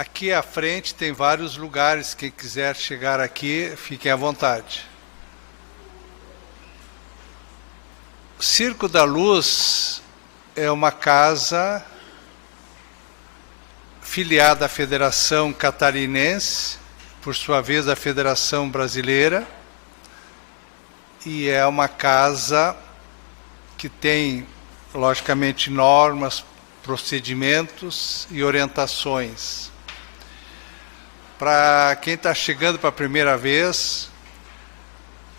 Aqui à frente tem vários lugares, quem quiser chegar aqui, fiquem à vontade. O Circo da Luz é uma casa filiada à Federação Catarinense, por sua vez à Federação Brasileira, e é uma casa que tem, logicamente, normas, procedimentos e orientações. Para quem está chegando para a primeira vez,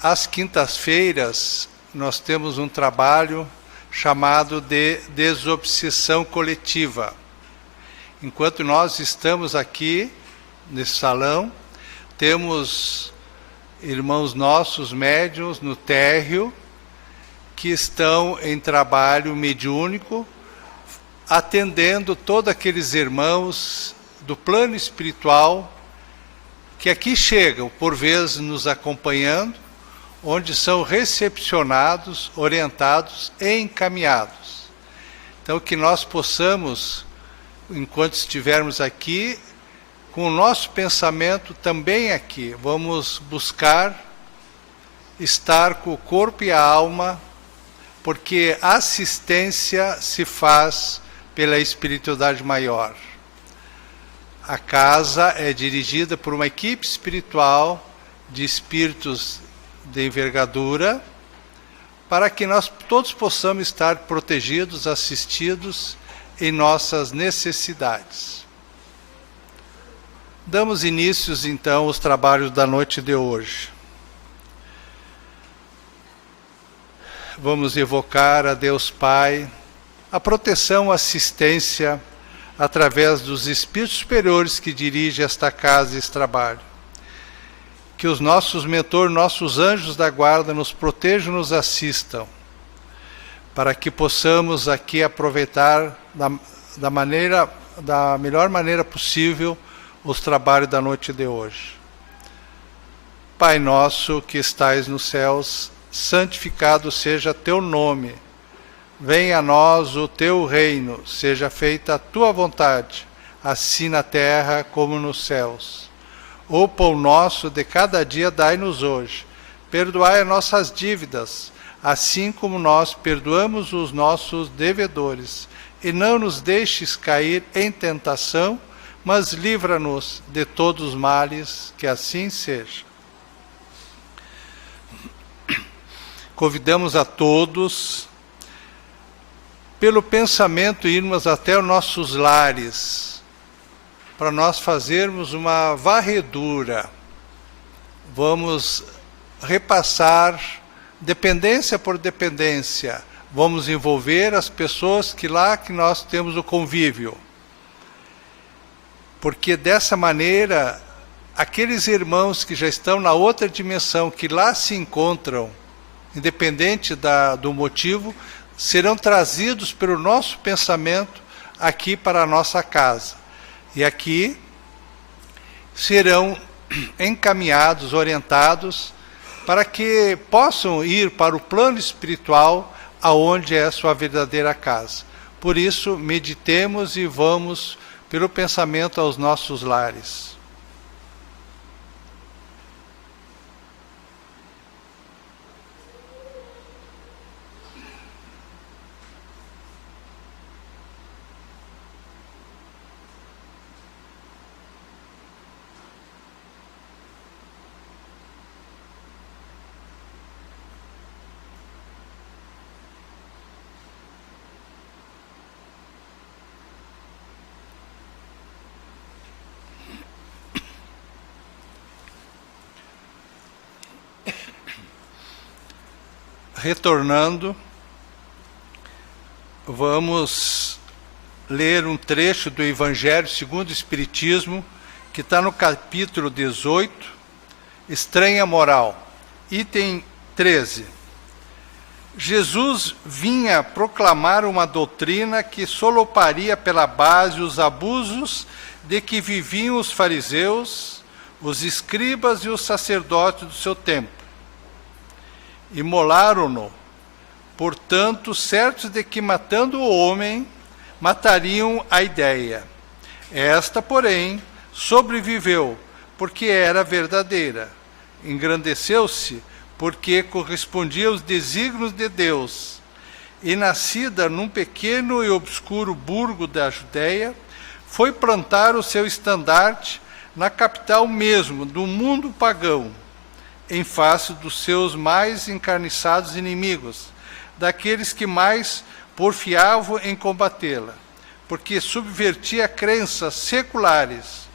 às quintas-feiras nós temos um trabalho chamado de desobsessão coletiva. Enquanto nós estamos aqui, nesse salão, temos irmãos nossos médiuns no térreo, que estão em trabalho mediúnico, atendendo todos aqueles irmãos do plano espiritual que aqui chegam, por vezes nos acompanhando, onde são recepcionados, orientados e encaminhados. Então, que nós possamos, enquanto estivermos aqui, com o nosso pensamento também aqui, vamos buscar estar com o corpo e a alma, porque a assistência se faz pela espiritualidade maior. A casa é dirigida por uma equipe espiritual de espíritos de envergadura, para que nós todos possamos estar protegidos, assistidos em nossas necessidades. Damos inícios, então, aos trabalhos da noite de hoje. Vamos evocar a Deus Pai, a proteção, a assistência, através dos espíritos superiores que dirigem esta casa e este trabalho. Que os nossos mentores, nossos anjos da guarda nos protejam e nos assistam, para que possamos aqui aproveitar da melhor maneira possível os trabalhos da noite de hoje. Pai nosso que estais nos céus, santificado seja teu nome. Venha a nós o teu reino, seja feita a tua vontade, assim na terra como nos céus. O pão nosso de cada dia dai-nos hoje. Perdoai as nossas dívidas, assim como nós perdoamos os nossos devedores. E não nos deixes cair em tentação, mas livra-nos de todos os males, que assim seja. Convidamos a todos, pelo pensamento, irmos até os nossos lares, para nós fazermos uma varredura. Vamos repassar dependência por dependência. Vamos envolver as pessoas que nós temos o convívio. Porque dessa maneira, aqueles irmãos que já estão na outra dimensão, que lá se encontram, independente do motivo, serão trazidos pelo nosso pensamento aqui para a nossa casa. E aqui serão encaminhados, orientados, para que possam ir para o plano espiritual, aonde é a sua verdadeira casa. Por isso, meditemos e vamos pelo pensamento aos nossos lares. Retornando, vamos ler um trecho do Evangelho segundo o Espiritismo, que está no capítulo 18, Estranha Moral, item 13. Jesus vinha proclamar uma doutrina que solaparia pela base os abusos de que viviam os fariseus, os escribas e os sacerdotes do seu tempo. Imolaram-no, portanto, certos de que, matando o homem, matariam a ideia. Esta, porém, sobreviveu, porque era verdadeira. Engrandeceu-se, porque correspondia aos desígnios de Deus. E nascida num pequeno e obscuro burgo da Judéia, foi plantar o seu estandarte na capital mesmo do mundo pagão, em face dos seus mais encarniçados inimigos, daqueles que mais porfiavam em combatê-la, porque subvertia crenças seculares,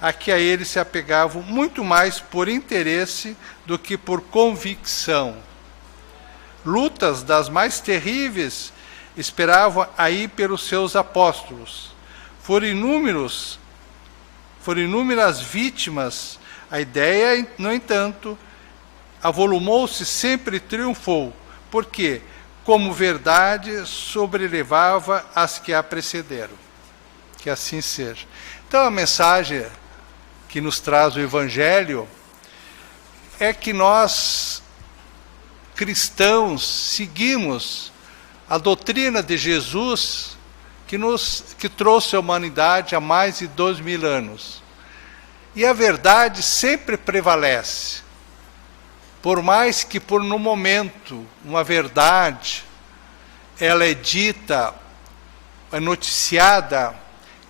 a que a ele se apegavam muito mais por interesse do que por convicção. Lutas das mais terríveis esperavam aí pelos seus apóstolos. Foram inúmeras vítimas. A ideia, no entanto, avolumou-se, sempre triunfou, porque, como verdade, sobrelevava as que a precederam. Que assim seja. Então, a mensagem que nos traz o Evangelho é que nós, cristãos, seguimos a doutrina de Jesus que trouxe a humanidade há mais de 2000 anos. E a verdade sempre prevalece. Por mais que no momento uma verdade ela é dita, é noticiada,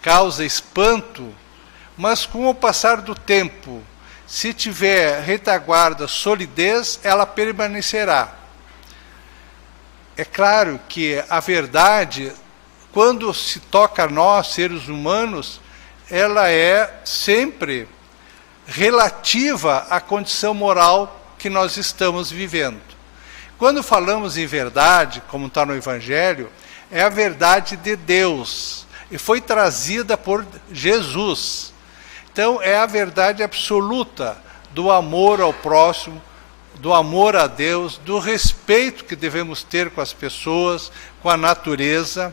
causa espanto, mas com o passar do tempo, se tiver retaguarda, solidez, ela permanecerá. É claro que a verdade, quando se toca a nós, seres humanos, ela é sempre relativa à condição moral que nós estamos vivendo. Quando falamos em verdade, como está no Evangelho, é a verdade de Deus, e foi trazida por Jesus. Então, é a verdade absoluta do amor ao próximo, do amor a Deus, do respeito que devemos ter com as pessoas, com a natureza.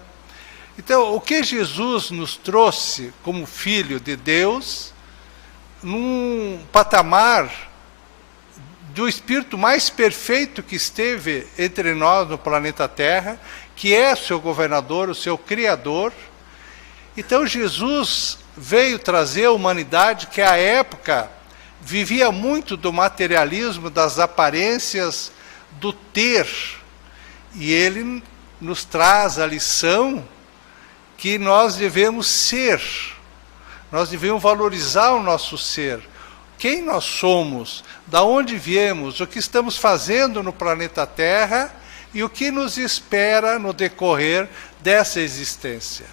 Então, o que Jesus nos trouxe como Filho de Deus, num patamar do Espírito mais perfeito que esteve entre nós no planeta Terra, que é o seu governador, o seu Criador. Então, Jesus veio trazer a humanidade que, à época, vivia muito do materialismo, das aparências, do ter. E ele nos traz a lição que nós devemos ser. Nós devemos valorizar o nosso ser. Quem nós somos, da onde viemos, o que estamos fazendo no planeta Terra e o que nos espera no decorrer dessa existência.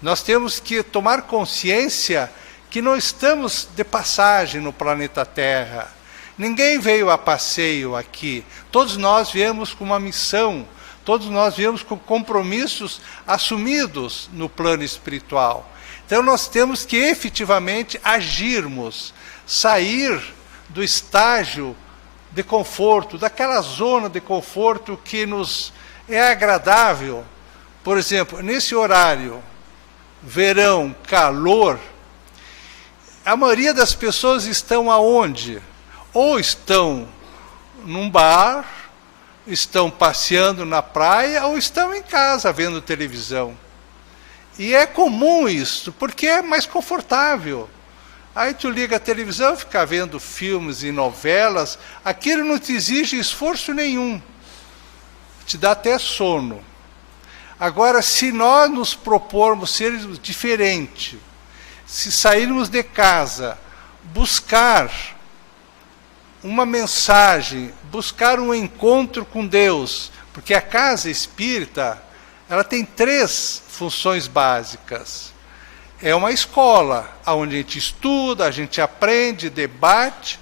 Nós temos que tomar consciência que não estamos de passagem no planeta Terra. Ninguém veio a passeio aqui. Todos nós viemos com uma missão, todos nós viemos com compromissos assumidos no plano espiritual. Então nós temos que efetivamente agirmos, sair do estágio de conforto, daquela zona de conforto que nos é agradável. Por exemplo, nesse horário, verão, calor, a maioria das pessoas estão aonde? Ou estão num bar, estão passeando na praia, ou estão em casa vendo televisão. E é comum isso, porque é mais confortável. Aí tu liga a televisão, fica vendo filmes e novelas, aquilo não te exige esforço nenhum. Te dá até sono. Agora, se nós nos propormos ser diferente, se sairmos de casa, buscar uma mensagem, buscar um encontro com Deus, porque a casa espírita, ela tem 3 funções básicas. É uma escola, onde a gente estuda, a gente aprende, debate.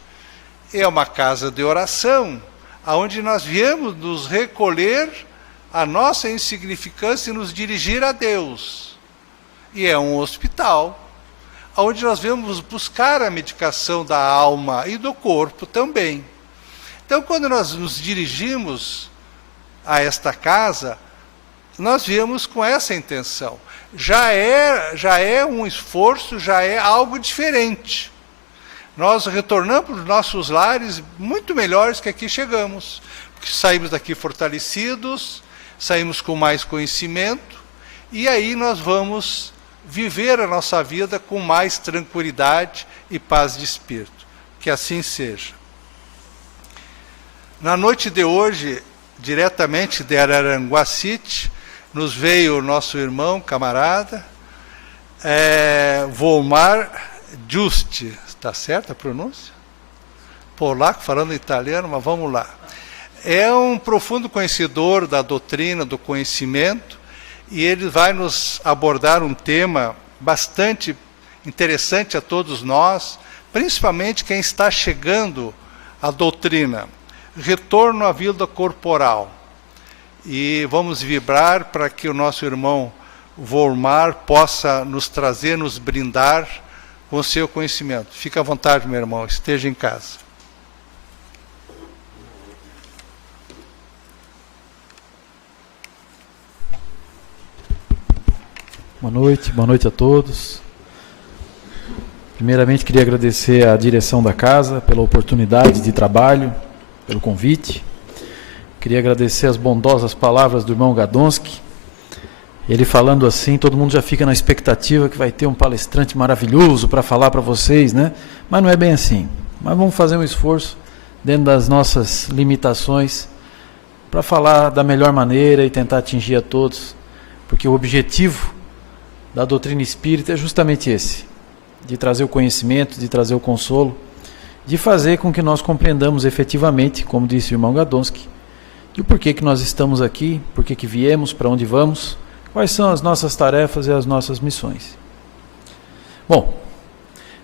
É uma casa de oração, onde nós viemos nos recolher a nossa insignificância e nos dirigir a Deus. E é um hospital, onde nós vamos buscar a medicação da alma e do corpo também. Então, quando nós nos dirigimos a esta casa, nós viemos com essa intenção. Já é um esforço, já é algo diferente. Nós retornamos para os nossos lares muito melhores que aqui chegamos, porque saímos daqui fortalecidos, saímos com mais conhecimento, e aí nós vamos viver a nossa vida com mais tranquilidade e paz de espírito. Que assim seja. Na noite de hoje, diretamente de Araranguá City, nos veio o nosso irmão, camarada, Volmar Giusti. Está certa a pronúncia? Polaco, falando italiano, mas vamos lá. É um profundo conhecedor da doutrina, do conhecimento, e ele vai nos abordar um tema bastante interessante a todos nós, principalmente quem está chegando à doutrina. Retorno à vida corporal. E vamos vibrar para que o nosso irmão Volmar possa nos trazer, nos brindar com o seu conhecimento. Fique à vontade, meu irmão, esteja em casa. Boa noite a todos. Primeiramente, queria agradecer à direção da casa pela oportunidade de trabalho, pelo convite. Queria agradecer as bondosas palavras do irmão Gadonski. Ele falando assim, todo mundo já fica na expectativa que vai ter um palestrante maravilhoso para falar para vocês, né? Mas não é bem assim. Mas vamos fazer um esforço, dentro das nossas limitações, para falar da melhor maneira e tentar atingir a todos, porque o objetivo da doutrina espírita é justamente esse, de trazer o conhecimento, de trazer o consolo, de fazer com que nós compreendamos efetivamente, como disse o irmão Gadonski, de o porquê que nós estamos aqui, porquê que viemos, para onde vamos, quais são as nossas tarefas e as nossas missões. Bom,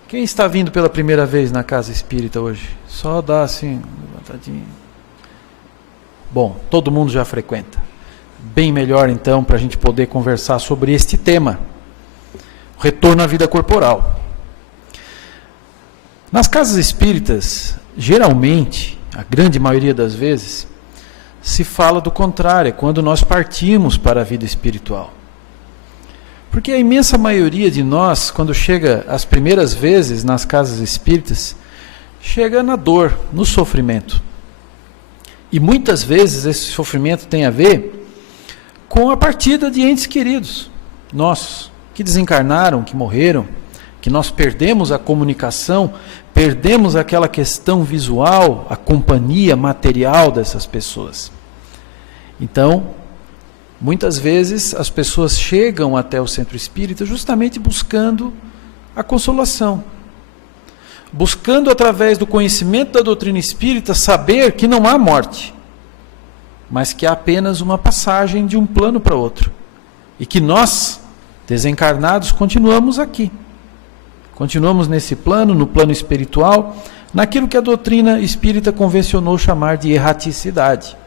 quem está vindo pela primeira vez na casa espírita hoje? Só dá assim, levantadinho. Bom, todo mundo já frequenta. Bem melhor então para a gente poder conversar sobre este tema. Retorno à vida corporal. Nas casas espíritas, geralmente, a grande maioria das vezes, se fala do contrário, é quando nós partimos para a vida espiritual. Porque a imensa maioria de nós, quando chega as primeiras vezes nas casas espíritas, chega na dor, no sofrimento. E muitas vezes esse sofrimento tem a ver com a partida de entes queridos nossos, que desencarnaram, que morreram, que nós perdemos a comunicação, perdemos aquela questão visual, a companhia material dessas pessoas. Então, muitas vezes as pessoas chegam até o centro espírita justamente buscando a consolação, buscando através do conhecimento da doutrina espírita saber que não há morte, mas que há apenas uma passagem de um plano para outro, e que nós, desencarnados, continuamos aqui. Continuamos nesse plano, no plano espiritual, naquilo que a doutrina espírita convencionou chamar de erraticidade.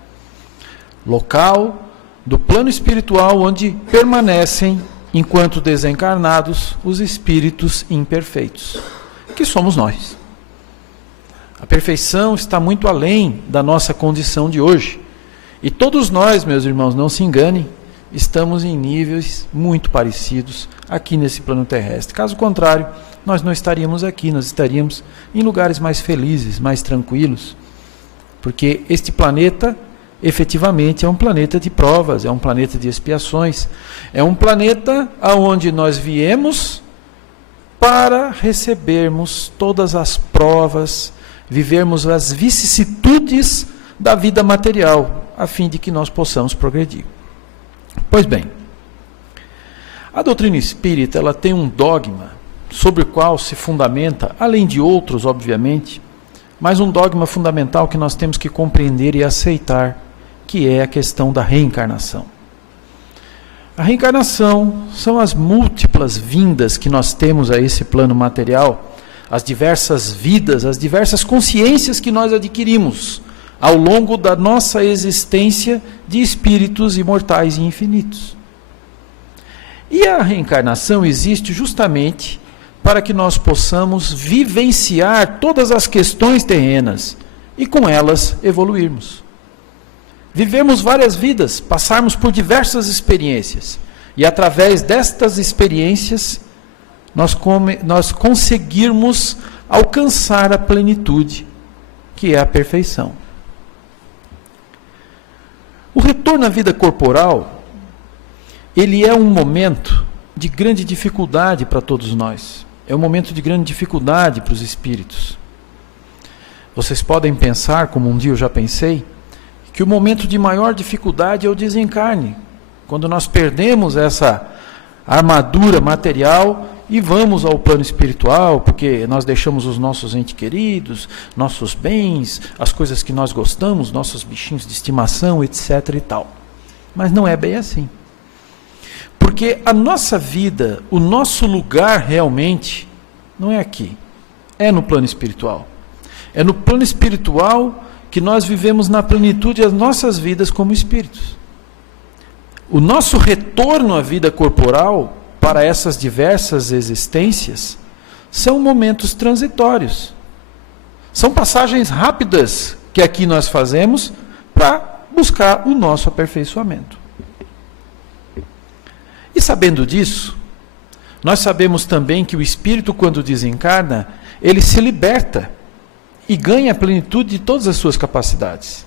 Local do plano espiritual onde permanecem, enquanto desencarnados, os espíritos imperfeitos, que somos nós. A perfeição está muito além da nossa condição de hoje. E todos nós, meus irmãos, não se enganem, estamos em níveis muito parecidos aqui nesse plano terrestre. Caso contrário, nós não estaríamos aqui, nós estaríamos em lugares mais felizes, mais tranquilos, porque este planeta, efetivamente, é um planeta de provas, é um planeta de expiações, é um planeta onde nós viemos para recebermos todas as provas, vivermos as vicissitudes da vida material, a fim de que nós possamos progredir. Pois bem, a doutrina espírita ela tem um dogma sobre o qual se fundamenta, além de outros, obviamente, mas um dogma fundamental que nós temos que compreender e aceitar, que é a questão da reencarnação. A reencarnação são as múltiplas vindas que nós temos a esse plano material, as diversas vidas, as diversas consciências que nós adquirimos ao longo da nossa existência de espíritos imortais e infinitos. E a reencarnação existe justamente para que nós possamos vivenciar todas as questões terrenas e com elas evoluirmos. Vivemos várias vidas, passarmos por diversas experiências e através destas experiências nós conseguirmos alcançar a plenitude, que é a perfeição. O retorno à vida corporal, ele é um momento de grande dificuldade para todos nós. É um momento de grande dificuldade para os espíritos. Vocês podem pensar, como um dia eu já pensei, que o momento de maior dificuldade é o desencarne, quando nós perdemos essa armadura material e vamos ao plano espiritual, porque nós deixamos os nossos entes queridos, nossos bens, as coisas que nós gostamos, nossos bichinhos de estimação, etc. e tal. Mas não é bem assim. Porque a nossa vida, o nosso lugar realmente, não é aqui, é no plano espiritual. É no plano espiritual que nós vivemos na plenitude das nossas vidas como espíritos. O nosso retorno à vida corporal, para essas diversas existências, são momentos transitórios. São passagens rápidas que aqui nós fazemos para buscar o nosso aperfeiçoamento. E sabendo disso, nós sabemos também que o espírito, quando desencarna, ele se liberta e ganha a plenitude de todas as suas capacidades.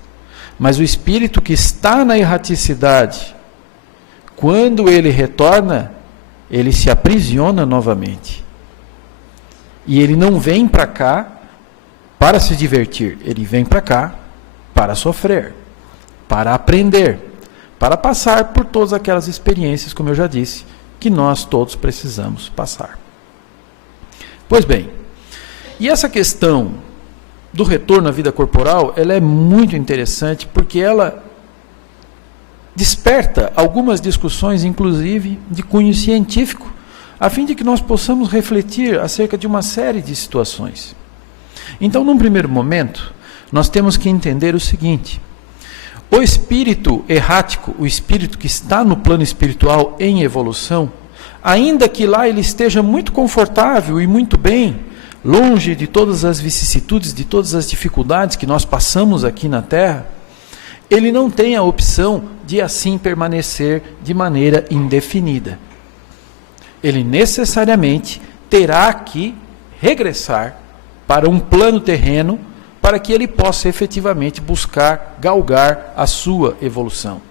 Mas o espírito que está na erraticidade, quando ele retorna, ele se aprisiona novamente. E ele não vem para cá para se divertir, ele vem para cá para sofrer, para aprender, para passar por todas aquelas experiências, como eu já disse, que nós todos precisamos passar. Pois bem, e essa questão do retorno à vida corporal, ela é muito interessante, porque ela desperta algumas discussões, inclusive de cunho científico, a fim de que nós possamos refletir acerca de uma série de situações. Então, num primeiro momento, nós temos que entender o seguinte: o espírito errático, o espírito que está no plano espiritual em evolução, ainda que lá ele esteja muito confortável e muito bem, longe de todas as vicissitudes, de todas as dificuldades que nós passamos aqui na Terra, ele não tem a opção de assim permanecer de maneira indefinida. Ele necessariamente terá que regressar para um plano terreno para que ele possa efetivamente buscar, galgar a sua evolução.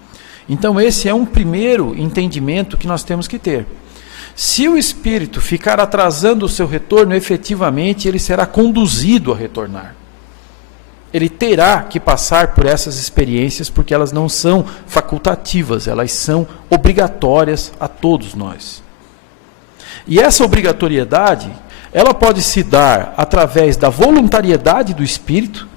Então esse é um primeiro entendimento que nós temos que ter. Se o espírito ficar atrasando o seu retorno, efetivamente ele será conduzido a retornar. Ele terá que passar por essas experiências, porque elas não são facultativas, elas são obrigatórias a todos nós. E essa obrigatoriedade, ela pode se dar através da voluntariedade do espírito.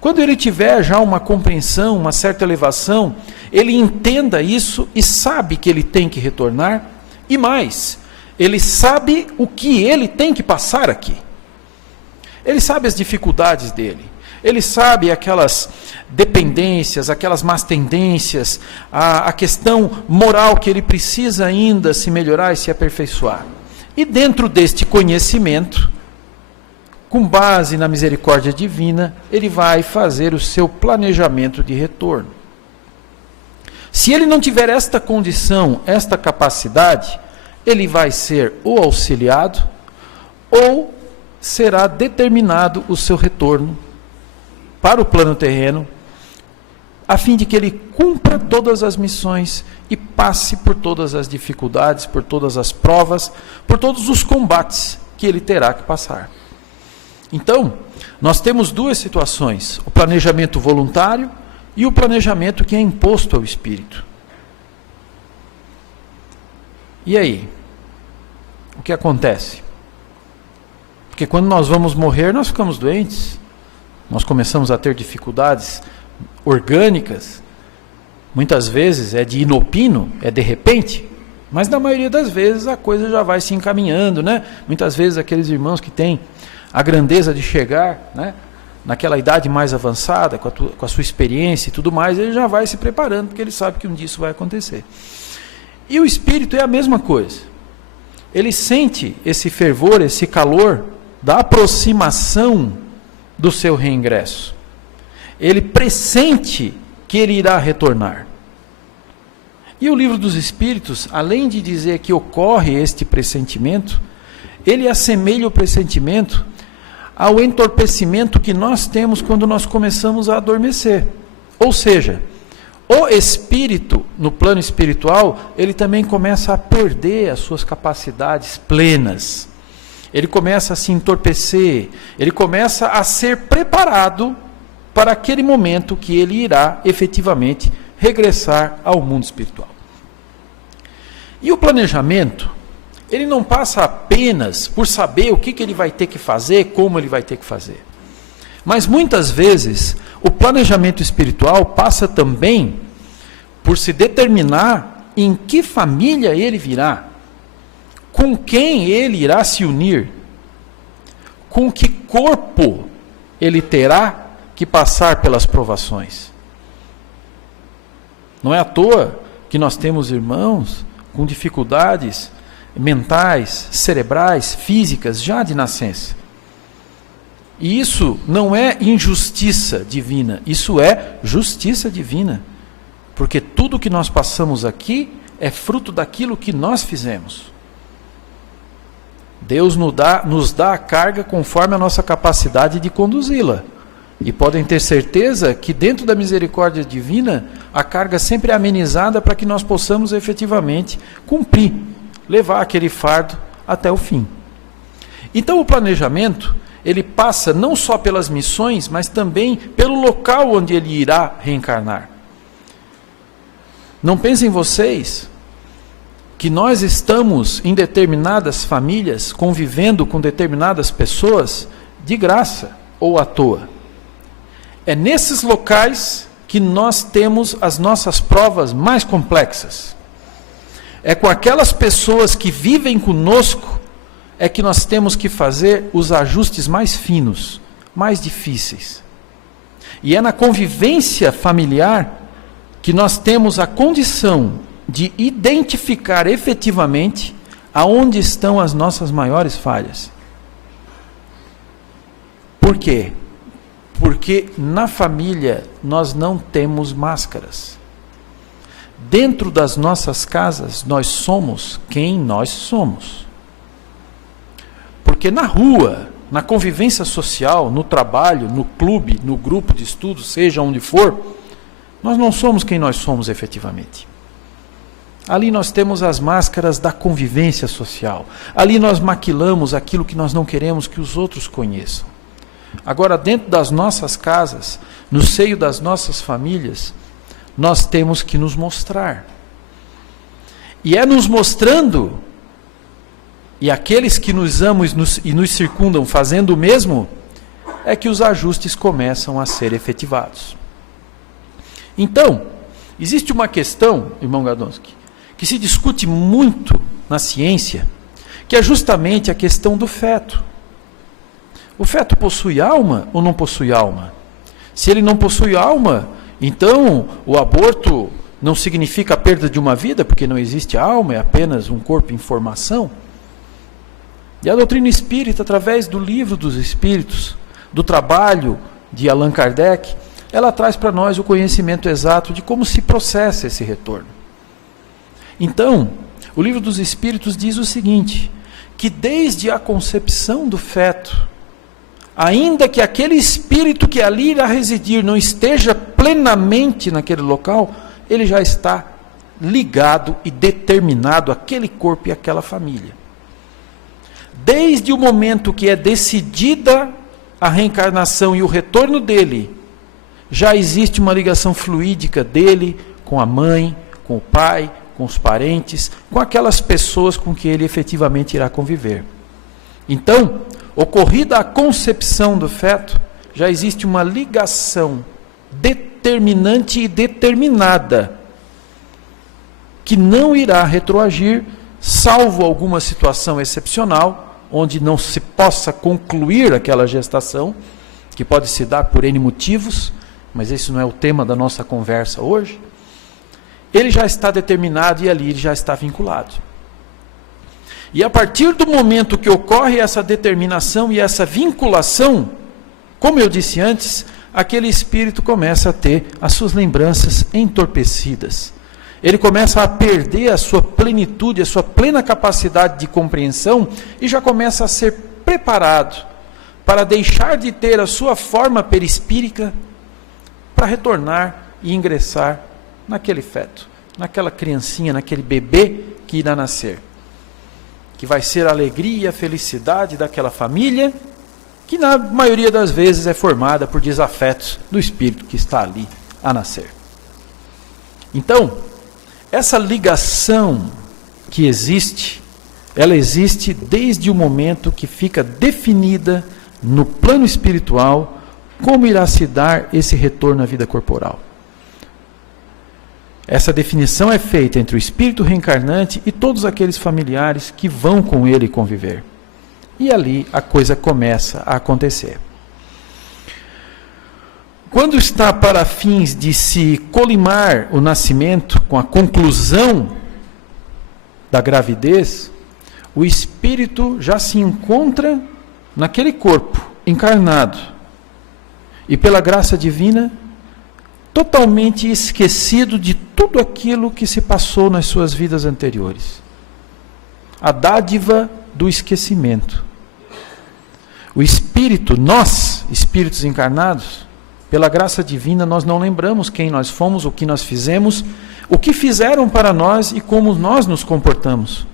Quando ele tiver já uma compreensão, uma certa elevação, ele entenda isso e sabe que ele tem que retornar, e mais, ele sabe o que ele tem que passar aqui. Ele sabe as dificuldades dele. Ele sabe aquelas dependências, aquelas más tendências, a questão moral que ele precisa ainda se melhorar e se aperfeiçoar. E dentro deste conhecimento, com base na misericórdia divina, ele vai fazer o seu planejamento de retorno. Se ele não tiver esta condição, esta capacidade, ele vai ser ou auxiliado, ou será determinado o seu retorno para o plano terreno, a fim de que ele cumpra todas as missões e passe por todas as dificuldades, por todas as provas, por todos os combates que ele terá que passar. Então, nós temos duas situações: o planejamento voluntário e o planejamento que é imposto ao espírito. E aí? O que acontece? Porque quando nós vamos morrer, nós ficamos doentes. Nós começamos a ter dificuldades orgânicas, muitas vezes é de inopino, é de repente, mas na maioria das vezes a coisa já vai se encaminhando, né? Muitas vezes aqueles irmãos que têm a grandeza de chegar, né, naquela idade mais avançada, com a sua experiência e tudo mais, ele já vai se preparando, porque ele sabe que um dia isso vai acontecer. E o espírito é a mesma coisa. Ele sente esse fervor, esse calor da aproximação do seu reingresso. Ele pressente que ele irá retornar. E o Livro dos Espíritos, além de dizer que ocorre este pressentimento, ele assemelha o pressentimento ao entorpecimento que nós temos quando nós começamos a adormecer. Ou seja, o espírito, no plano espiritual, ele também começa a perder as suas capacidades plenas. Ele começa a se entorpecer, ele começa a ser preparado para aquele momento que ele irá efetivamente regressar ao mundo espiritual. E o planejamento, ele não passa apenas por saber o que ele vai ter que fazer, como ele vai ter que fazer. Mas muitas vezes, o planejamento espiritual passa também por se determinar em que família ele virá, com quem ele irá se unir, com que corpo ele terá que passar pelas provações. Não é à toa que nós temos irmãos com dificuldades mentais, cerebrais, físicas, já de nascença. E isso não é injustiça divina, isso é justiça divina. Porque tudo que nós passamos aqui é fruto daquilo que nós fizemos. Deus nos dá a carga conforme a nossa capacidade de conduzi-la. E podem ter certeza que dentro da misericórdia divina, a carga sempre é amenizada para que nós possamos efetivamente cumprir, levar aquele fardo até o fim. Então o planejamento, ele passa não só pelas missões, mas também pelo local onde ele irá reencarnar. Não pensem vocês que nós estamos em determinadas famílias, convivendo com determinadas pessoas, de graça ou à toa. É nesses locais que nós temos as nossas provas mais complexas. É com aquelas pessoas que vivem conosco é que nós temos que fazer os ajustes mais finos, mais difíceis. E é na convivência familiar que nós temos a condição de identificar efetivamente aonde estão as nossas maiores falhas. Por quê? Porque na família nós não temos máscaras. Dentro das nossas casas nós somos quem nós somos. Porque na rua, na convivência social, no trabalho, no clube, no grupo de estudos, seja onde for, nós não somos quem nós somos efetivamente. Ali nós temos as máscaras da convivência social. Ali nós maquilamos aquilo que nós não queremos que os outros conheçam. Agora, dentro das nossas casas, no seio das nossas famílias, nós temos que nos mostrar. E é nos mostrando, e aqueles que nos amam e nos circundam fazendo o mesmo, é que os ajustes começam a ser efetivados. Então, existe uma questão, irmão Gadonsky, que se discute muito na ciência, que é justamente a questão do feto. O feto possui alma ou não possui alma? Se ele não possui alma, então o aborto não significa a perda de uma vida, porque não existe alma, é apenas um corpo em formação. E a doutrina espírita, através do livro dos Espíritos, do trabalho de Allan Kardec, ela traz para nós o conhecimento exato de como se processa esse retorno. Então, o livro dos Espíritos diz o seguinte, que desde a concepção do feto, ainda que aquele espírito que ali irá residir não esteja plenamente naquele local, ele já está ligado e determinado àquele corpo e àquela família. Desde o momento que é decidida a reencarnação e o retorno dele, já existe uma ligação fluídica dele com a mãe, com o pai, com os parentes, com aquelas pessoas com que ele efetivamente irá conviver. Então, ocorrida a concepção do feto, já existe uma ligação determinante e determinada, que não irá retroagir, salvo alguma situação excepcional, onde não se possa concluir aquela gestação, que pode se dar por N motivos, mas esse não é o tema da nossa conversa hoje. Ele já está determinado e ali ele já está vinculado. E a partir do momento que ocorre essa determinação e essa vinculação, como eu disse antes, aquele espírito começa a ter as suas lembranças entorpecidas. Ele começa a perder a sua plenitude, a sua plena capacidade de compreensão e já começa a ser preparado para deixar de ter a sua forma perispírica para retornar e ingressar naquele feto, naquela criancinha, naquele bebê que irá nascer, que vai ser a alegria e a felicidade daquela família, que na maioria das vezes é formada por desafetos do espírito que está ali a nascer. Então, essa ligação que existe, ela existe desde o momento que fica definida no plano espiritual como irá se dar esse retorno à vida corporal. Essa definição é feita entre o espírito reencarnante e todos aqueles familiares que vão com ele conviver. E ali a coisa começa a acontecer. Quando está para fins de se colimar o nascimento com a conclusão da gravidez, o espírito já se encontra naquele corpo encarnado e pela graça divina totalmente esquecido de tudo aquilo que se passou nas suas vidas anteriores. A dádiva do esquecimento. O espírito, nós, espíritos encarnados, pela graça divina, nós não lembramos quem nós fomos, o que nós fizemos, o que fizeram para nós e como nós nos comportamos.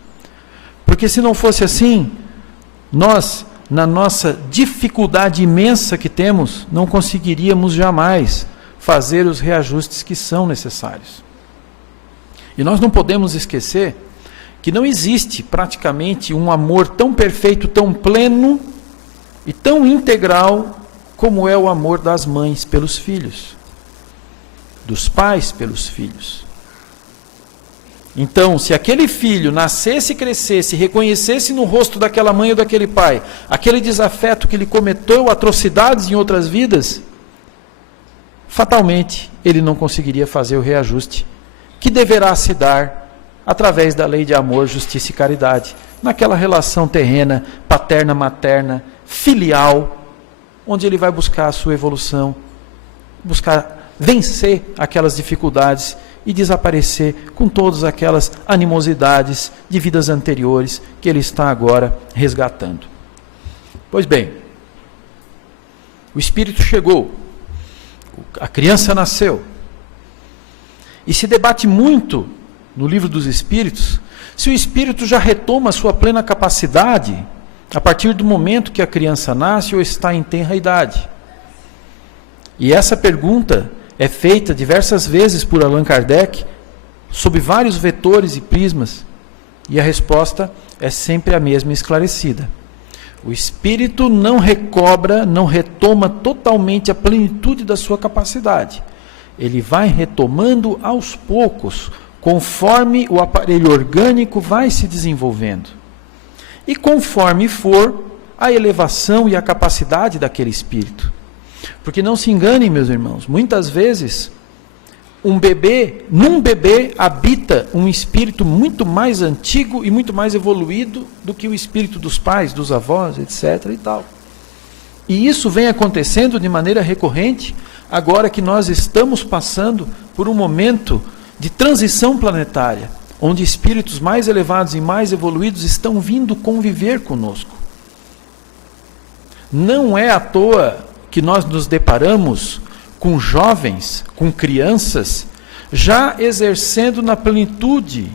Porque se não fosse assim, nós, na nossa dificuldade imensa que temos, não conseguiríamos jamais fazer os reajustes que são necessários. E nós não podemos esquecer que não existe praticamente um amor tão perfeito, tão pleno e tão integral como é o amor das mães pelos filhos, dos pais pelos filhos. Então, se aquele filho nascesse, crescesse, reconhecesse no rosto daquela mãe ou daquele pai aquele desafeto que ele cometeu atrocidades em outras vidas, fatalmente ele não conseguiria fazer o reajuste que deverá se dar através da lei de amor, justiça e caridade, naquela relação terrena, paterna, materna, filial, onde ele vai buscar a sua evolução, buscar vencer aquelas dificuldades e desaparecer com todas aquelas animosidades de vidas anteriores que ele está agora resgatando. Pois bem, o espírito chegou, a criança nasceu, e se debate muito no livro dos espíritos se o espírito já retoma a sua plena capacidade a partir do momento que a criança nasce ou está em tenra idade. E essa pergunta é feita diversas vezes por Allan Kardec, sob vários vetores e prismas, e a resposta é sempre a mesma esclarecida. O espírito não recobra, não retoma totalmente a plenitude da sua capacidade. Ele vai retomando aos poucos, conforme o aparelho orgânico vai se desenvolvendo. E conforme for a elevação e a capacidade daquele espírito. Porque não se enganem, meus irmãos, muitas vezes num bebê habita um espírito muito mais antigo e muito mais evoluído do que o espírito dos pais, dos avós, etc. e tal. E isso vem acontecendo de maneira recorrente, agora que nós estamos passando por um momento de transição planetária, onde espíritos mais elevados e mais evoluídos estão vindo conviver conosco. Não é à toa que nós nos deparamos com jovens, com crianças, já exercendo na plenitude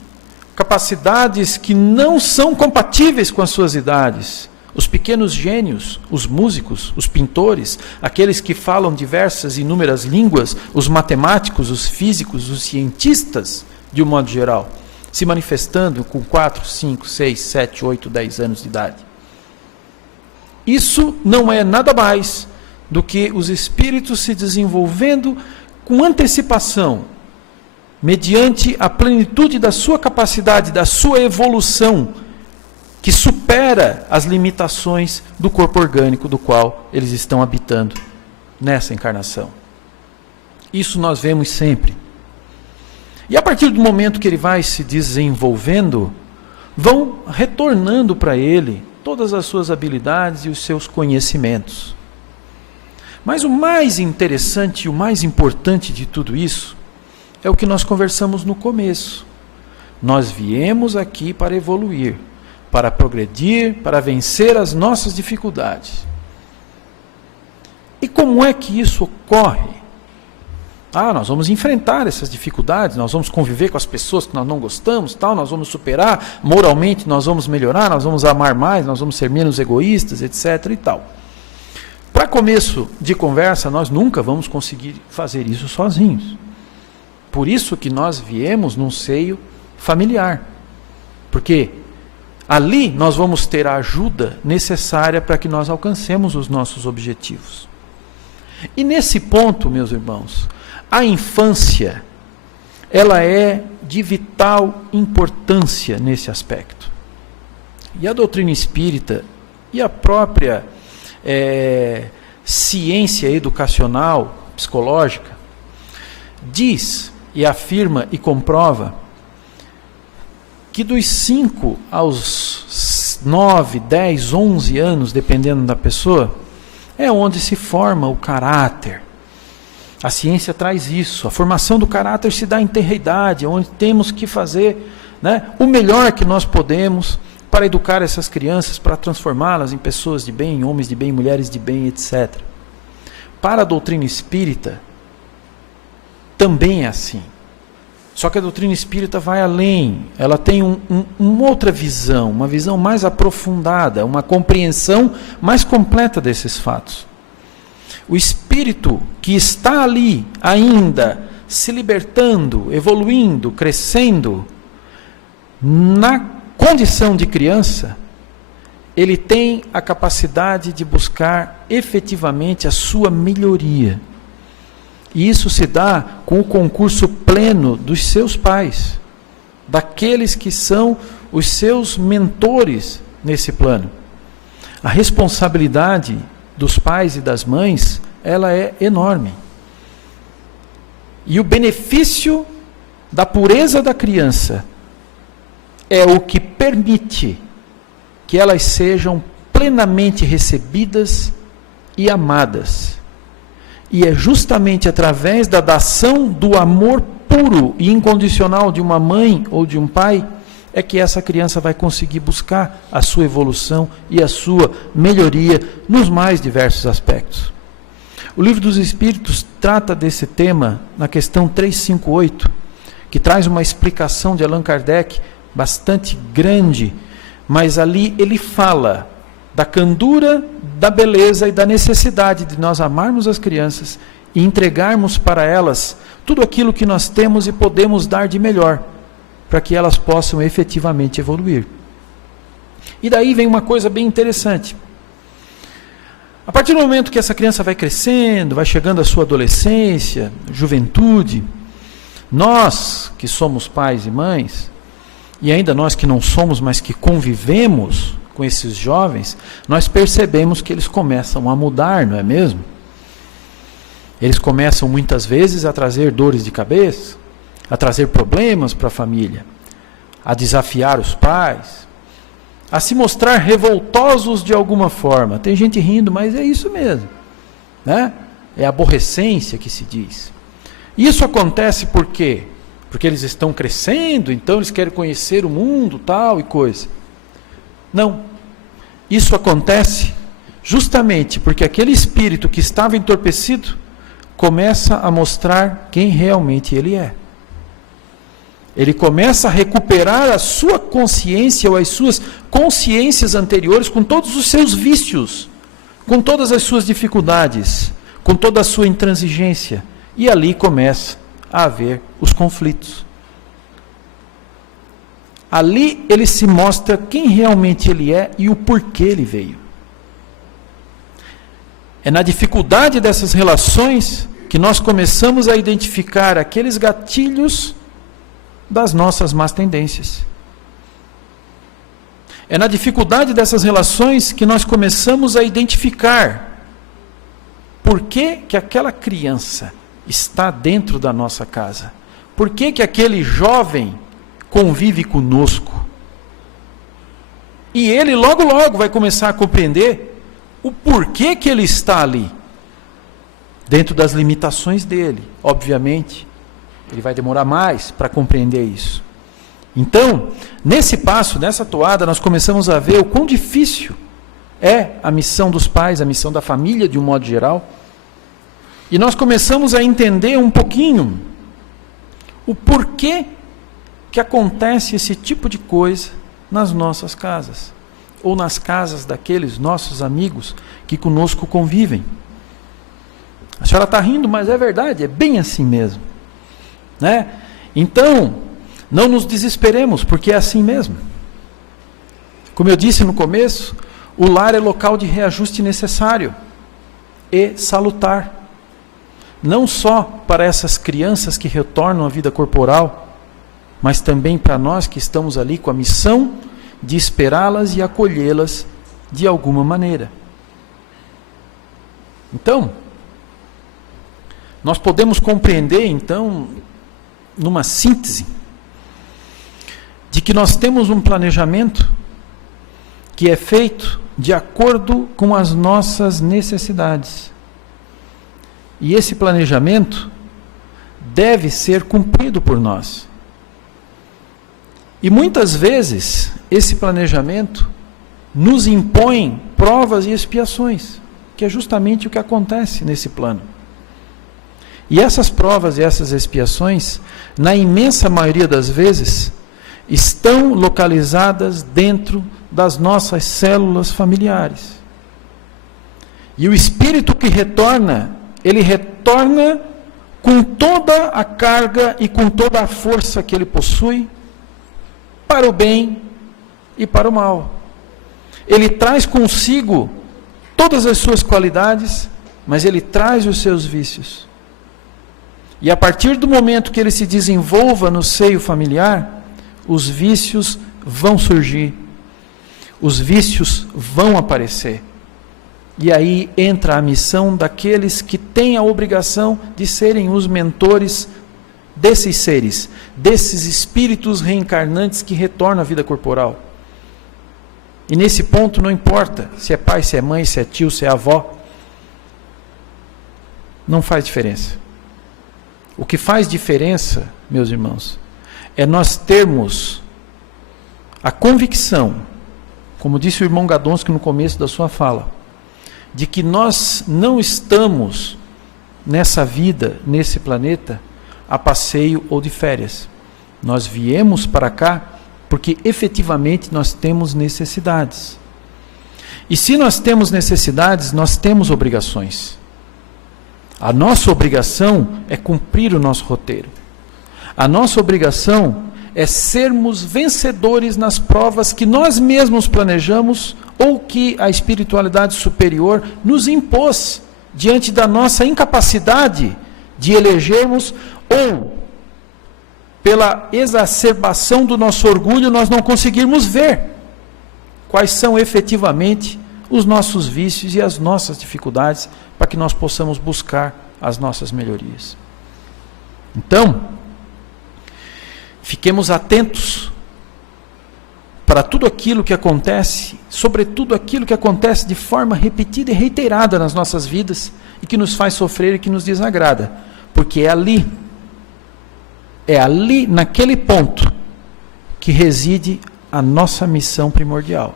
capacidades que não são compatíveis com as suas idades. Os pequenos gênios, os músicos, os pintores, aqueles que falam diversas e inúmeras línguas, os matemáticos, os físicos, os cientistas, de um modo geral, se manifestando com 4, 5, 6, 7, 8, 10 anos de idade. Isso não é nada mais do que os espíritos se desenvolvendo com antecipação, mediante a plenitude da sua capacidade, da sua evolução, que supera as limitações do corpo orgânico do qual eles estão habitando nessa encarnação. Isso nós vemos sempre. E a partir do momento que ele vai se desenvolvendo, vão retornando para ele todas as suas habilidades e os seus conhecimentos. Mas o mais interessante e o mais importante de tudo isso é o que nós conversamos no começo. Nós viemos aqui para evoluir, para progredir, para vencer as nossas dificuldades. E como é que isso ocorre? Nós vamos enfrentar essas dificuldades, nós vamos conviver com as pessoas que nós não gostamos, tal, nós vamos superar, moralmente nós vamos melhorar, nós vamos amar mais, nós vamos ser menos egoístas, etc. e tal. Para começo de conversa, nós nunca vamos conseguir fazer isso sozinhos. Por isso que nós viemos num seio familiar. Porque ali nós vamos ter a ajuda necessária para que nós alcancemos os nossos objetivos. E nesse ponto, meus irmãos, a infância, ela é de vital importância nesse aspecto. E a doutrina espírita e a própria ciência educacional, psicológica, diz e afirma e comprova que dos 5 aos 9, 10, 11 anos, dependendo da pessoa, é onde se forma o caráter. A ciência traz isso. A formação do caráter se dá em tenra idade, onde temos que fazer, o melhor que nós podemos para educar essas crianças, para transformá-las em pessoas de bem, homens de bem, mulheres de bem, etc. Para a doutrina espírita, também é assim. Só que a doutrina espírita vai além. Ela tem uma outra visão, uma visão mais aprofundada, uma compreensão mais completa desses fatos. O espírito que está ali ainda se libertando, evoluindo, crescendo, na condição de criança, ele tem a capacidade de buscar efetivamente a sua melhoria. E isso se dá com o concurso pleno dos seus pais, daqueles que são os seus mentores nesse plano. A responsabilidade dos pais e das mães, ela é enorme. E o benefício da pureza da criança é o que permite que elas sejam plenamente recebidas e amadas. E é justamente através da dação do amor puro e incondicional de uma mãe ou de um pai é que essa criança vai conseguir buscar a sua evolução e a sua melhoria nos mais diversos aspectos. O Livro dos Espíritos trata desse tema na questão 358, que traz uma explicação de Allan Kardec bastante grande, mas ali ele fala da candura, da beleza e da necessidade de nós amarmos as crianças e entregarmos para elas tudo aquilo que nós temos e podemos dar de melhor, para que elas possam efetivamente evoluir. E daí vem uma coisa bem interessante. A partir do momento que essa criança vai crescendo, vai chegando à sua adolescência, juventude, nós que somos pais e mães, e ainda nós que não somos, mas que convivemos com esses jovens, nós percebemos que eles começam a mudar, não é mesmo? Eles começam muitas vezes a trazer dores de cabeça, a trazer problemas para a família, a desafiar os pais, a se mostrar revoltosos de alguma forma. Tem gente rindo, mas é isso mesmo, É a aborrecência que se diz. Isso acontece por quê? Porque eles estão crescendo, então eles querem conhecer o mundo, tal e coisa. Não. Isso acontece justamente porque aquele espírito que estava entorpecido começa a mostrar quem realmente ele é. Ele começa a recuperar a sua consciência ou as suas consciências anteriores com todos os seus vícios, com todas as suas dificuldades, com toda a sua intransigência. E ali começa a haver os conflitos. Ali ele se mostra quem realmente ele é e o porquê ele veio. É na dificuldade dessas relações que nós começamos a identificar aqueles gatilhos das nossas más tendências. É na dificuldade dessas relações que nós começamos a identificar por que que aquela criança está dentro da nossa casa. Por que que aquele jovem convive conosco. E ele logo vai começar a compreender o porquê que ele está ali. Dentro das limitações dele, obviamente. Ele vai demorar mais para compreender isso. Então, nesse passo, nessa toada, nós começamos a ver o quão difícil é a missão dos pais, a missão da família de um modo geral. E nós começamos a entender um pouquinho o porquê que acontece esse tipo de coisa nas nossas casas, ou nas casas daqueles nossos amigos que conosco convivem. A senhora está rindo, mas é verdade, é bem assim mesmo, né? Então, não nos desesperemos, porque é assim mesmo. Como eu disse no começo, o lar é local de reajuste necessário e salutar. Não só para essas crianças que retornam à vida corporal, mas também para nós que estamos ali com a missão de esperá-las e acolhê-las de alguma maneira. Então, nós podemos compreender, então, numa síntese, de que nós temos um planejamento que é feito de acordo com as nossas necessidades. E esse planejamento deve ser cumprido por nós. E muitas vezes, esse planejamento nos impõe provas e expiações, que é justamente o que acontece nesse plano. E essas provas e essas expiações, na imensa maioria das vezes, estão localizadas dentro das nossas células familiares. E o espírito que retorna, ele retorna com toda a carga e com toda a força que ele possui, para o bem e para o mal. Ele traz consigo todas as suas qualidades, mas ele traz os seus vícios. E a partir do momento que ele se desenvolva no seio familiar, os vícios vão surgir, os vícios vão aparecer. E aí entra a missão daqueles que têm a obrigação de serem os mentores desses seres, desses espíritos reencarnantes que retornam à vida corporal. E nesse ponto não importa se é pai, se é mãe, se é tio, se é avó, não faz diferença. O que faz diferença, meus irmãos, é nós termos a convicção, como disse o irmão Gadonski no começo da sua fala, de que nós não estamos nessa vida, nesse planeta, a passeio ou de férias. Nós viemos para cá porque efetivamente nós temos necessidades. E se nós temos necessidades, nós temos obrigações. A nossa obrigação é cumprir o nosso roteiro. A nossa obrigação é sermos vencedores nas provas que nós mesmos planejamos ou que a espiritualidade superior nos impôs diante da nossa incapacidade de elegermos, ou pela exacerbação do nosso orgulho nós não conseguirmos ver quais são efetivamente os nossos vícios e as nossas dificuldades para que nós possamos buscar as nossas melhorias. Então, fiquemos atentos para tudo aquilo que acontece, sobretudo aquilo que acontece de forma repetida e reiterada nas nossas vidas e que nos faz sofrer e que nos desagrada, porque é ali, naquele ponto, que reside a nossa missão primordial.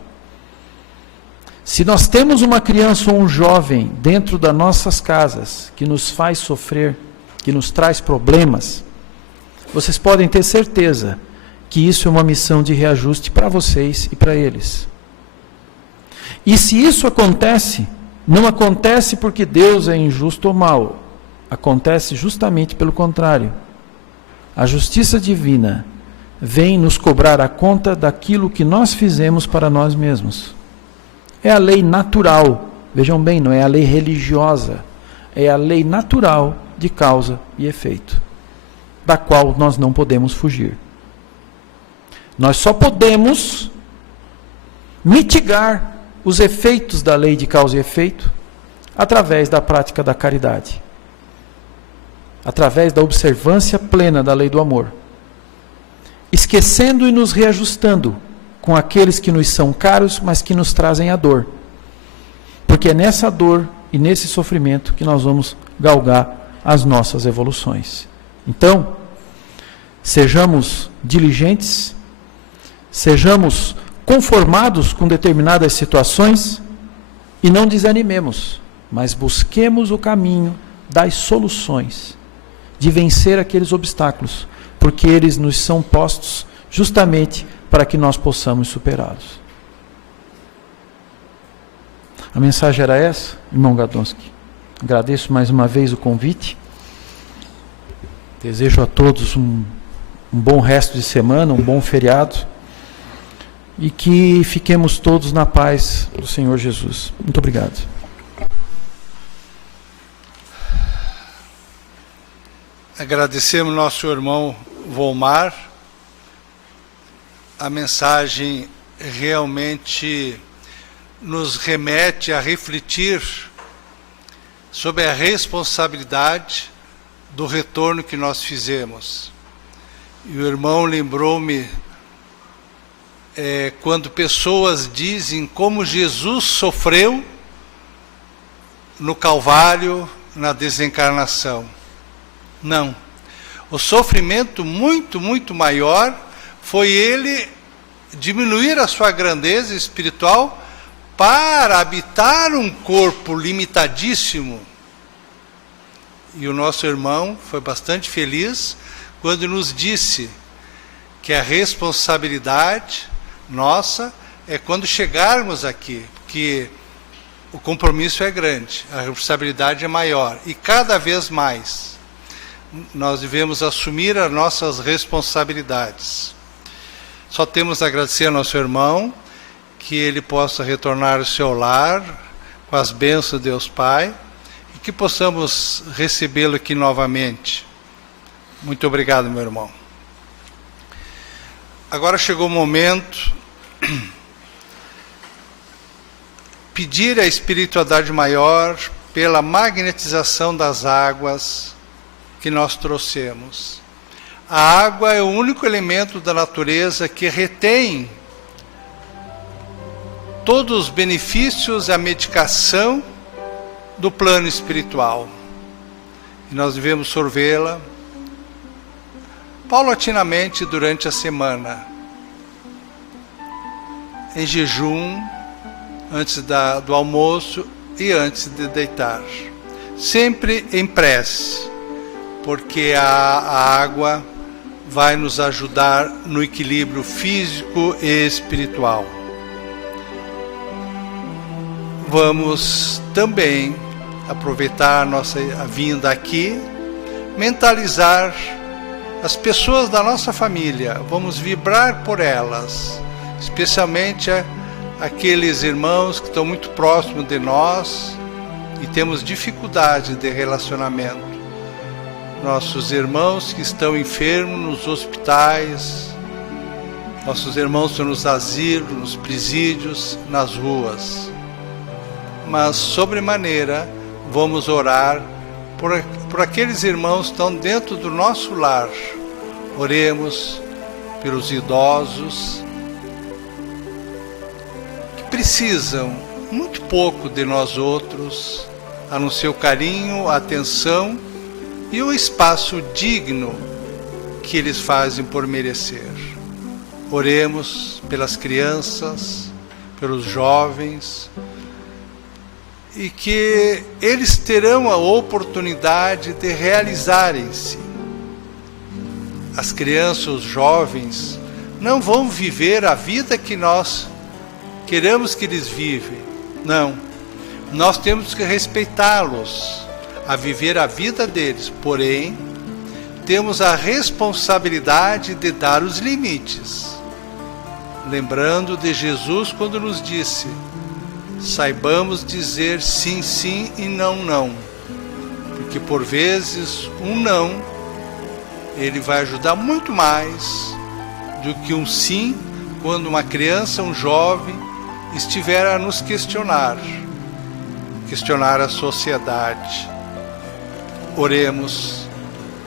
Se nós temos uma criança ou um jovem dentro das nossas casas que nos faz sofrer, que nos traz problemas, vocês podem ter certeza que isso é uma missão de reajuste para vocês e para eles. E se isso acontece, não acontece porque Deus é injusto ou mau, acontece justamente pelo contrário. A justiça divina vem nos cobrar a conta daquilo que nós fizemos para nós mesmos. É a lei natural, vejam bem, não é a lei religiosa, é a lei natural de causa e efeito, da qual nós não podemos fugir. Nós só podemos mitigar os efeitos da lei de causa e efeito através da prática da caridade, através da observância plena da lei do amor, esquecendo e nos reajustando com aqueles que nos são caros, mas que nos trazem a dor. Porque é nessa dor e nesse sofrimento que nós vamos galgar as nossas evoluções. Então, sejamos diligentes, sejamos conformados com determinadas situações e não desanimemos, mas busquemos o caminho das soluções de vencer aqueles obstáculos, porque eles nos são postos justamente para que nós possamos superá-los. A mensagem era essa, irmão Gadonski. Agradeço mais uma vez o convite. Desejo a todos um bom resto de semana, um bom feriado, e que fiquemos todos na paz do Senhor Jesus. Muito obrigado. Agradecemos nosso irmão Volmar. A mensagem realmente nos remete a refletir sobre a responsabilidade do retorno que nós fizemos. E o irmão lembrou-me quando pessoas dizem como Jesus sofreu no Calvário, na desencarnação. Não. O sofrimento muito, muito maior foi ele diminuir a sua grandeza espiritual para habitar um corpo limitadíssimo. E o nosso irmão foi bastante feliz quando nos disse que a responsabilidade nossa é quando chegarmos aqui, porque o compromisso é grande, a responsabilidade é maior, e cada vez mais nós devemos assumir as nossas responsabilidades. Só temos a agradecer ao nosso irmão, que ele possa retornar ao seu lar com as bênçãos de Deus Pai, e que possamos recebê-lo aqui novamente. Muito obrigado, meu irmão. Agora chegou o momento pedir a espiritualidade maior pela magnetização das águas que nós trouxemos. A água é o único elemento da natureza que retém todos os benefícios e a medicação do plano espiritual. E nós devemos sorvê-la paulatinamente durante a semana, em jejum, antes do almoço e antes de deitar. Sempre em prece, porque a água vai nos ajudar no equilíbrio físico e espiritual. Vamos também aproveitar a vinda aqui, mentalizar as pessoas da nossa família, vamos vibrar por elas, especialmente aqueles irmãos que estão muito próximos de nós e temos dificuldade de relacionamento. Nossos irmãos que estão enfermos nos hospitais, nossos irmãos que estão nos asilos, nos presídios, nas ruas. Mas, sobremaneira, vamos orar por aqueles irmãos que estão dentro do nosso lar. Oremos pelos idosos que precisam muito pouco de nós outros, a não ser o carinho, a atenção e o espaço digno que eles fazem por merecer. Oremos pelas crianças, pelos jovens, e que eles terão a oportunidade de realizarem-se. As crianças, os jovens, não vão viver a vida que nós queremos que eles vivem. Não. Nós temos que respeitá-los, a viver a vida deles. Porém, temos a responsabilidade de dar os limites. Lembrando de Jesus quando nos disse: saibamos dizer sim, sim e não, não. Porque por vezes um não, ele vai ajudar muito mais do que um sim, quando uma criança, um jovem, estiver a nos questionar a sociedade. Oremos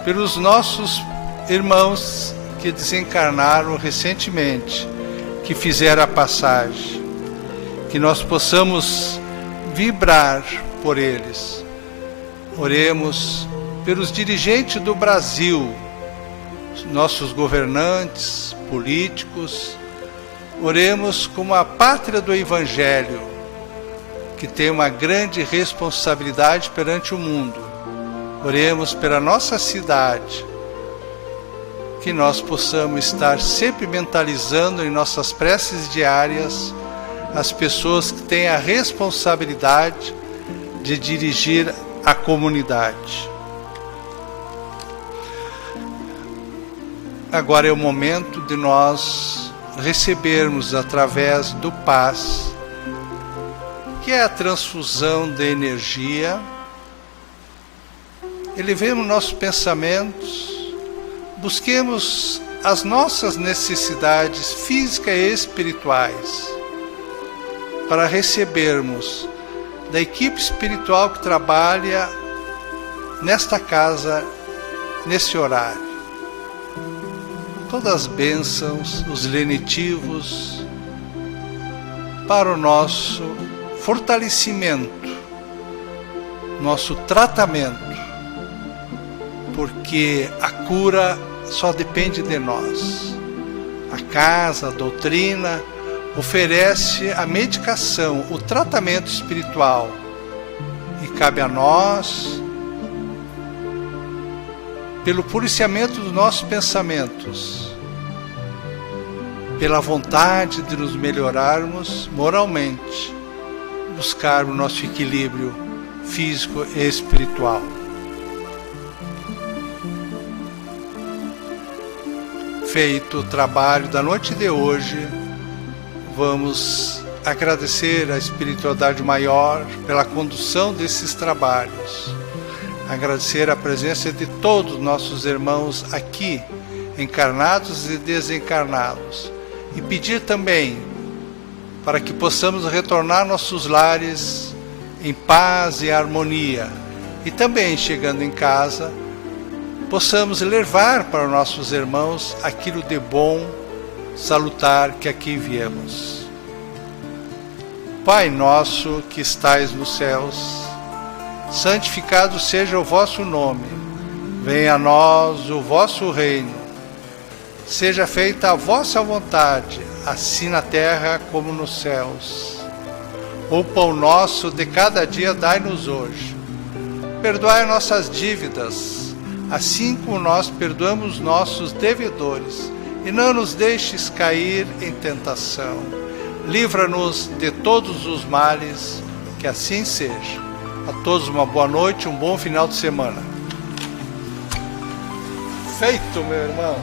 pelos nossos irmãos que desencarnaram recentemente, que fizeram a passagem, que nós possamos vibrar por eles. Oremos pelos dirigentes do Brasil, nossos governantes, políticos. Oremos como a pátria do Evangelho, que tem uma grande responsabilidade perante o mundo, Oremos pela nossa cidade, que nós possamos estar sempre mentalizando em nossas preces diárias as pessoas que têm a responsabilidade de dirigir a comunidade. Agora é o momento de nós recebermos através do paz, que é a transfusão de energia. Elevemos nossos pensamentos, busquemos as nossas necessidades físicas e espirituais para recebermos da equipe espiritual que trabalha nesta casa, nesse horário, todas as bênçãos, os lenitivos para o nosso fortalecimento, nosso tratamento, porque a cura só depende de nós. A casa, a doutrina, oferece a medicação, o tratamento espiritual, e cabe a nós, pelo policiamento dos nossos pensamentos, pela vontade de nos melhorarmos moralmente, buscar o nosso equilíbrio físico e espiritual. Feito o trabalho da noite de hoje, vamos agradecer à espiritualidade maior pela condução desses trabalhos. Agradecer a presença de todos os nossos irmãos aqui, encarnados e desencarnados. E pedir também para que possamos retornar nossos lares em paz e harmonia. E também, chegando em casa, possamos levar para nossos irmãos aquilo de bom, salutar que aqui viemos. Pai nosso que estais nos céus, santificado seja o vosso nome. Venha a nós o vosso reino. Seja feita a vossa vontade, assim na terra como nos céus. O pão nosso de cada dia dai-nos hoje. Perdoai nossas dívidas, assim como nós perdoamos nossos devedores. E não nos deixes cair em tentação. Livra-nos de todos os males, que assim seja. A todos uma boa noite, um bom final de semana. Feito, meu irmão.